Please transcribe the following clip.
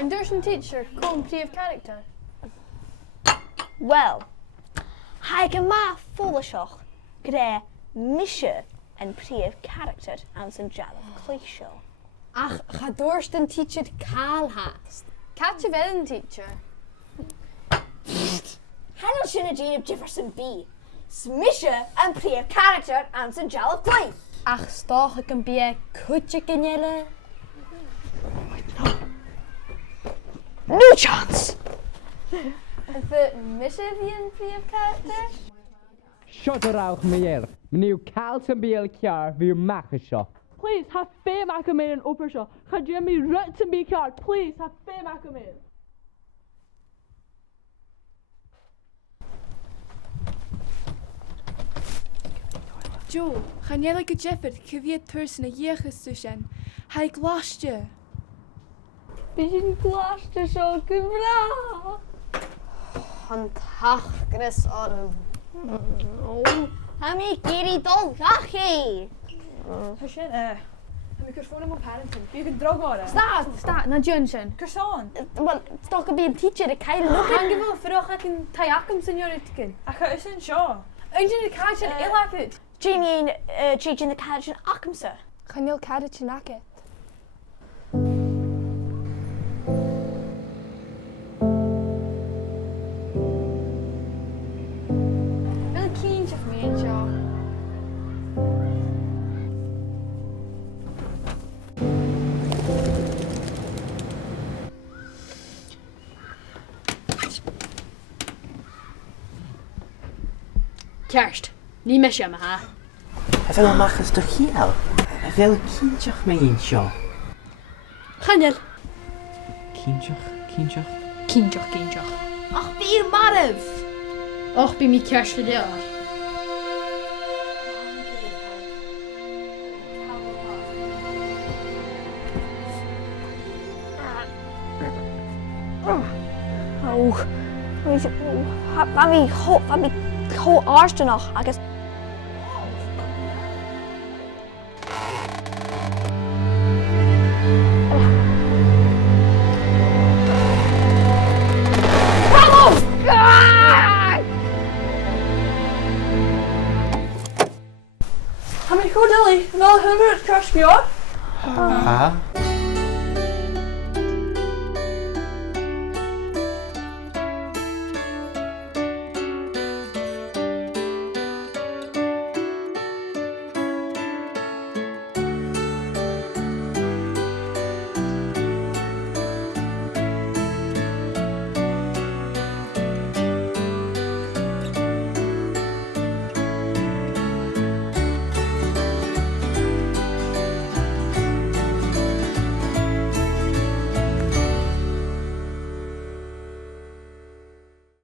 And there's een teacher, come play of character. Well, I can ma foolish gre misje en play of character aan zijn job of Ghlaschu. Ach, ga doorst een teacher kaal haast. Catch je wel een teacher. Hello sinna Jane Jefferson B. Smisje en play of character aan zijn job of Ghlaschu. Ach, stoch ik een beetje kutje kenjelle. No chance! En voor missen wie een play of character? Shut er auch meer. Meneer Kaalsen bij elkaar weer maken zo. Please, have fair maken met een opera. Ga je me rutsen bij elkaar. Please, have fair maken met. Joe, gaan jij like Jeffert, geweet person een jaar gestuurd. Hij Ghlaschu. Beetje Ghlaschu zo gebra. Hantach, Chris Autumn. Hami kiri dol gachi. Hashin, een microfoon op Harrington. Je kunt droog worden. Sta, na Junction. Kersan. Well, it's not gonna be a teacher, the kind of look. Hang je wel vroeg ik een tayakum senioritiken. Ach, is een show. Eentje de kaartje en heel het. Genie in the carriage and Akimsa. Gaan jullie kaartje nakken? Wel een kindje of me eentje. Kerst, niet mis je me, hè? Veel mag het toch hier? Veel kindje mee zo. Ganjel. Kindje. Kindje. Ach, be Marev. Och, bij mij kerst de deur. Wat ho aarste nog, I guess. Ga me goed, Ellie. Wel 100 kerstjaar. Ah,